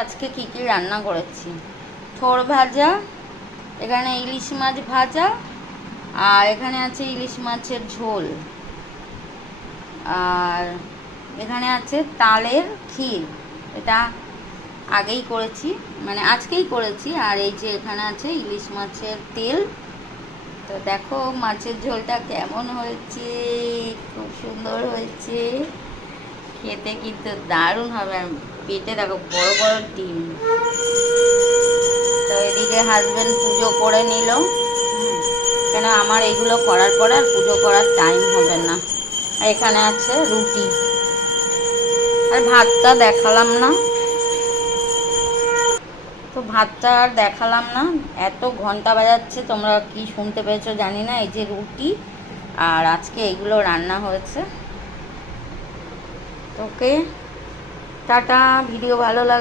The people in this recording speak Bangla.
আজকে কি কি রান্না করেছি, থোড় ভাজা, এখানে ইলিশ মাছ ভাজা, আর এখানে আছে ইলিশ মাছের ঝোল, আর এখানে আছে তালের ক্ষীর। এটা আগেই করেছি, মানে আজকেই করেছি। আর এই যে এখানে আছে ইলিশ মাছের তেল। তো দেখো মাছের ঝোলটা কেমন হয়েছে, খুব সুন্দর হয়েছে খেতে, কিন্তু দারুণ হবে। আর পেটে দেখো বড় বড় ডিম। তো এদিকে হাজবেন্ড পুজো করে নিল, কেন আমার এগুলো করার পর আর পুজো করার টাইম হবে না। আর এখানে আছে রুটি, আর ভাতটা দেখালাম না, তো ভাতটা আর দেখালাম না, এত ঘন্টা বাজাচ্ছে, তোমরা কি শুনতে পেয়েছো জানি না। এই যে রুটি, আর আজকে এইগুলো রান্না হয়েছে। ওকে, টাটা। ভিডিও ভালো লাগলে